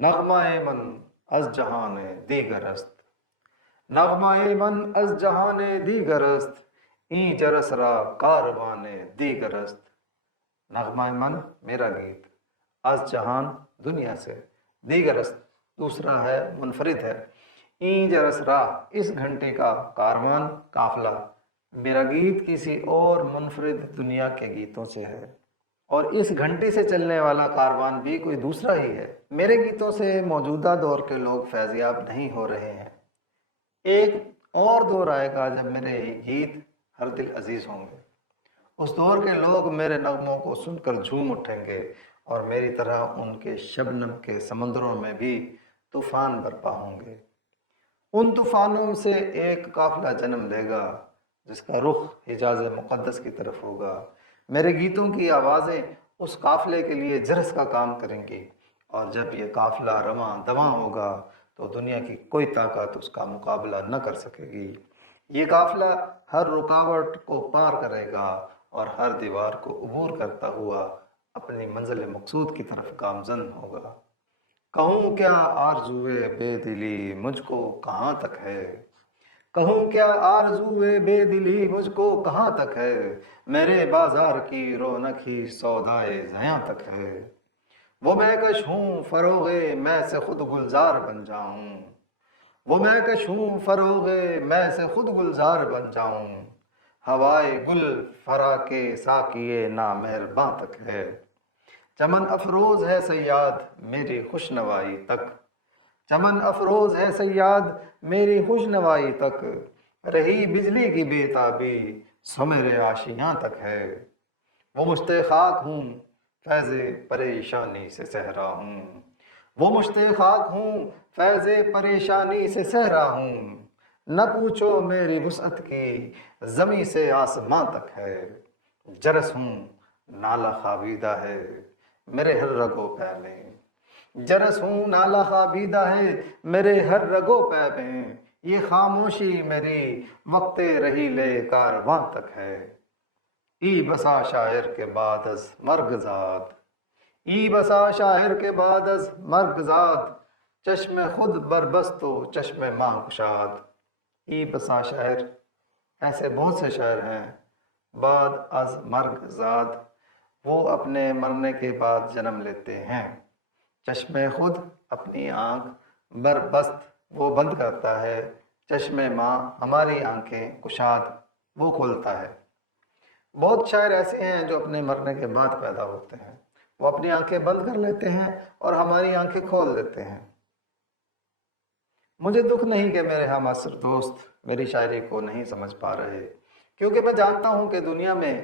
نغمہ من از جہان دیگر است، نغمہ من از جہان دیگر است، این جرس را کاروان دیگر است۔ نغمہ من میرا گیت، از جہان دنیا سے، دیگر است دوسرا ہے، منفرد ہے، این جرس را اس گھنٹی کا کاروان قافلہ، میرا گیت کسی اور منفرد دنیا کے گیتوں سے ہے، اور اس گھنٹی سے چلنے والا کاروان بھی کوئی دوسرا ہی ہے۔ میرے گیتوں سے موجودہ دور کے لوگ فیضیاب نہیں ہو رہے ہیں، ایک اور دور آئے گا جب میرے یہ گیت ہر دل عزیز ہوں گے، اس دور کے لوگ میرے نغموں کو سن کر جھوم اٹھیں گے، اور میری طرح ان کے شبنم کے سمندروں میں بھی طوفان برپا ہوں گے۔ ان طوفانوں سے ایک قافلہ جنم لے گا جس کا رخ حجاز مقدس کی طرف ہوگا۔ میرے گیتوں کی آوازیں اس قافلے کے لیے جرس کا کام کریں گی، اور جب یہ قافلہ رواں دواں ہوگا تو دنیا کی کوئی طاقت اس کا مقابلہ نہ کر سکے گی۔ یہ قافلہ ہر رکاوٹ کو پار کرے گا اور ہر دیوار کو عبور کرتا ہوا اپنی منزل مقصود کی طرف گامزن ہوگا۔ کہوں کیا آرزوئے بے دلی مجھ کو کہاں تک ہے، کہوں کیا آرزوئے بے دلی مجھ کو کہاں تک ہے، میرے بازار کی رونق ہی سودائے زیاں تک ہے۔ وہ میں کش ہوں فروغ میں سے خود گلزار بن جاؤں، وہ میں کش ہوں فروغ میں سے خود گلزار بن جاؤں، ہوائے گل فرا کے ساقیے نامہرباں تک ہے۔ چمن افروز ہے صیاد میری خوش نوائی تک، چمن افروز ہے صیاد میری خوش نوائی تک، رہی بجلی کی بے تابی سو میرے آشیاں تک ہے۔ وہ مشت خاک ہوں فیض پریشانی سے صحرا ہوں، وہ مشت خاک ہوں فیض پریشانی سے صحرا ہوں، نہ پوچھو میری وسعت کی زمیں سے آسماں تک ہے۔ جرس ہوں نالہ خوابیدہ ہے میرے ہر رگو پے میں، جرس ہوں نالہ خوابیدہ ہے میرے ہر رگو پے میں، یہ خاموشی میری وقت رحیل کارواں تک ہے۔ ای بسا شاعر کے بعد از مرگ زاد، ای بسا شاعر کے بعد از مرگ زاد، چشم خود بربست و چشم ماہ گشاد۔ ای بسا شاعر، ایسے بہت سے شاعر ہیں، بعد از مرگ زاد، وہ اپنے مرنے کے بعد جنم لیتے ہیں۔ چشم خود اپنی آنکھ، بربست وہ بند کرتا ہے، چشم ماں ہماری آنکھیں کشاد وہ کھولتا ہے۔ بہت شاعر ایسے ہیں جو اپنے مرنے کے بعد پیدا ہوتے ہیں، وہ اپنی آنکھیں بند کر لیتے ہیں اور ہماری آنکھیں کھول دیتے ہیں۔ مجھے دکھ نہیں کہ میرے ہم عصر دوست میری شاعری کو نہیں سمجھ پا رہے، کیونکہ میں جانتا ہوں کہ دنیا میں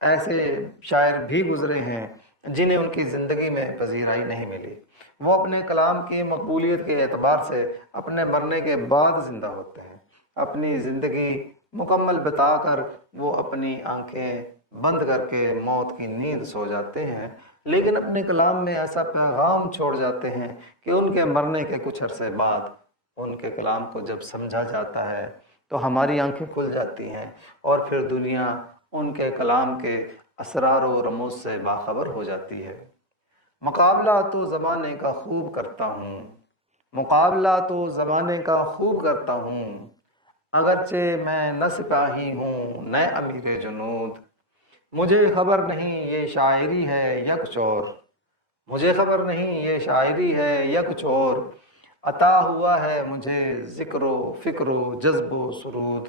ایسے شاعر بھی گزرے ہیں جنہیں ان کی زندگی میں پذیرائی نہیں ملی، وہ اپنے کلام کی مقبولیت کے اعتبار سے اپنے مرنے کے بعد زندہ ہوتے ہیں، اپنی زندگی مکمل بتا کر وہ اپنی آنکھیں بند کر کے موت کی نیند سو جاتے ہیں، لیکن اپنے کلام میں ایسا پیغام چھوڑ جاتے ہیں کہ ان کے مرنے کے کچھ عرصے بعد ان کے کلام کو جب سمجھا جاتا ہے تو ہماری آنکھیں کھل جاتی ہیں، اور پھر دنیا ان کے کلام کے اسرار و رموز سے باخبر ہو جاتی ہے۔ مقابلہ تو زمانے کا خوب کرتا ہوں، مقابلہ تو زمانے کا خوب کرتا ہوں، اگرچہ میں نہ سپاہی ہوں نہ امیر جنود، مجھے خبر نہیں یہ شاعری ہے یا کچھ اور، مجھے خبر نہیں یہ شاعری ہے یا کچھ اور، عطا ہوا ہے مجھے ذکر و فکر و جذب و سرود۔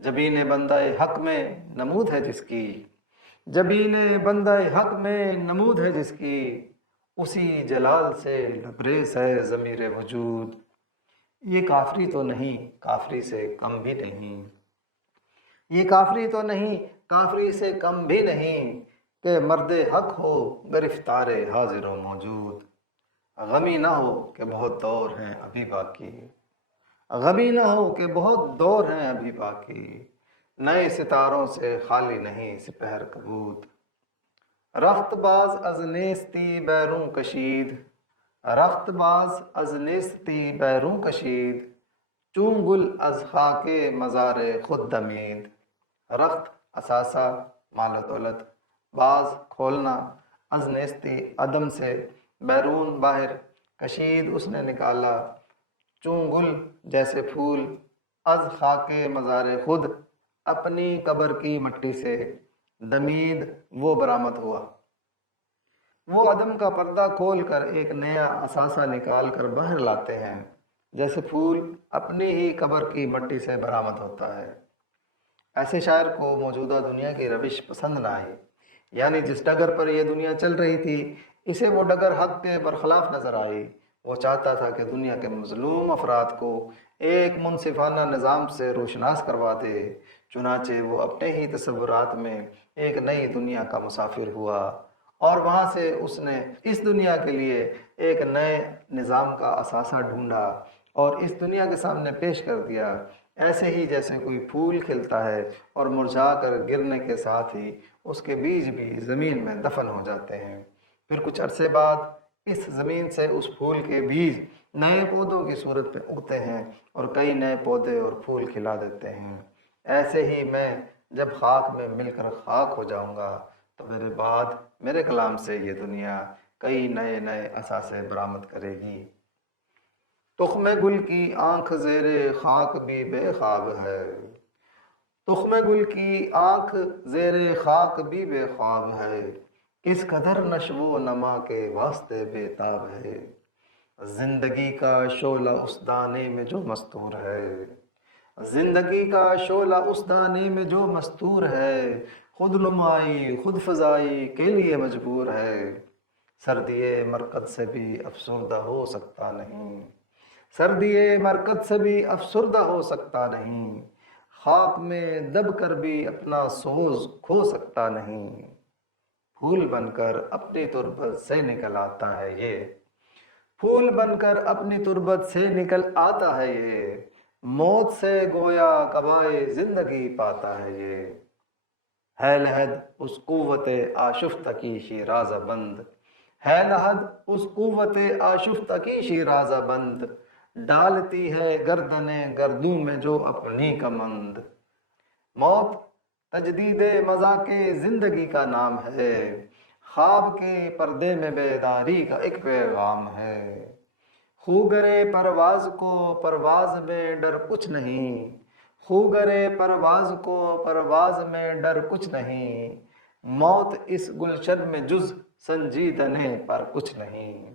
جبین بندہ حق میں نمود ہے جس کی، جبین بندہ حق میں نمود ہے جس کی، اسی جلال سے لبریز ہے ضمیر وجود۔ یہ کافری تو نہیں کافری سے کم بھی نہیں، یہ کافری تو نہیں کافری سے کم بھی نہیں، کہ مرد حق ہو گرفتار حاضر و موجود۔ غمی نہ ہو کہ بہت دور ہیں ابھی باقی، غمی نہ ہو کہ بہت دور ہیں ابھی باقی، نئے ستاروں سے خالی نہیں سپہر کبود۔ رخت باز از نیستی بیرون کشید، رخت باز از نیستی بیرون کشید، چون گل از خاک مزار خود دمید۔ رخت اثاثہ مال و دولت، باز کھولنا، از نیستی عدم سے، بیرون باہر، کشید اس نے نکالا چون گل جیسے پھول، از خاک مزار خود اپنی قبر کی مٹی سے دمید وہ برآمد ہوا۔ وہ عدم کا پردہ کھول کر ایک نیا اثاثہ نکال کر باہر لاتے ہیں، جیسے پھول اپنی ہی قبر کی مٹی سے برآمد ہوتا ہے۔ ایسے شاعر کو موجودہ دنیا کی روش پسند نہ آئی، یعنی جس ڈگر پر یہ دنیا چل رہی تھی اسے وہ ڈگر حق کے برخلاف نظر آئی۔ وہ چاہتا تھا کہ دنیا کے مظلوم افراد کو ایک منصفانہ نظام سے روشناس کروا دے، چنانچہ وہ اپنے ہی تصورات میں ایک نئی دنیا کا مسافر ہوا اور وہاں سے اس نے اس دنیا کے لیے ایک نئے نظام کا اثاثہ ڈھونڈا اور اس دنیا کے سامنے پیش کر دیا، ایسے ہی جیسے کوئی پھول کھلتا ہے اور مرجھا کر گرنے کے ساتھ ہی اس کے بیج بھی زمین میں دفن ہو جاتے ہیں۔ پھر کچھ عرصے بعد اس زمین سے اس پھول کے بیج نئے پودوں کی صورت میں اگتے ہیں اور کئی نئے پودے اور پھول کھلا دیتے ہیں۔ ایسے ہی میں جب خاک میں مل کر خاک ہو جاؤں گا تو میرے بعد میرے کلام سے یہ دنیا کئی نئے نئے اثاثے برآمد کرے گی۔ تخم گل کی آنکھ زیر خاک بھی بے خواب ہے، تخم گل کی آنکھ زیر خاک بھی بے خواب ہے، کس قدر نشو و نما کے واسطے بے تاب ہے، زندگی کا شعلہ اس دانے میں جو مستور ہے، زندگی کا شعلہ اس دانے میں جو مستور ہے، خود نمائی خود فضائی کے لیے مجبور ہے، سردی مرکز سے بھی افسردہ ہو سکتا نہیں، سردی مرکز سے بھی افسردہ ہو سکتا نہیں، خاک میں دب کر بھی اپنا سوز کھو سکتا نہیں، پھول بن کر اپنی تربت سے نکل آتا ہے یہ، پھول بن کر اپنی تربت سے نکل آتا ہے یہ، موت سے گویا قبائے زندگی پاتا ہے یہ، ہے لحد اس قوت آشفتہ کی شیرازہ بند، ہے لحد اس قوت آشفتہ کی شیرازہ بند، ڈالتی ہے گردن گردوں میں جو اپنی کمند، موت تجدید مذاق زندگی کا نام ہے، خواب کے پردے میں بیداری کا ایک پیغام ہے، خوگرے پرواز کو پرواز میں ڈر کچھ نہیں، خوگرے پرواز کو پرواز میں ڈر کچھ نہیں، موت اس گلشن میں جز سنجیدنے پر کچھ نہیں۔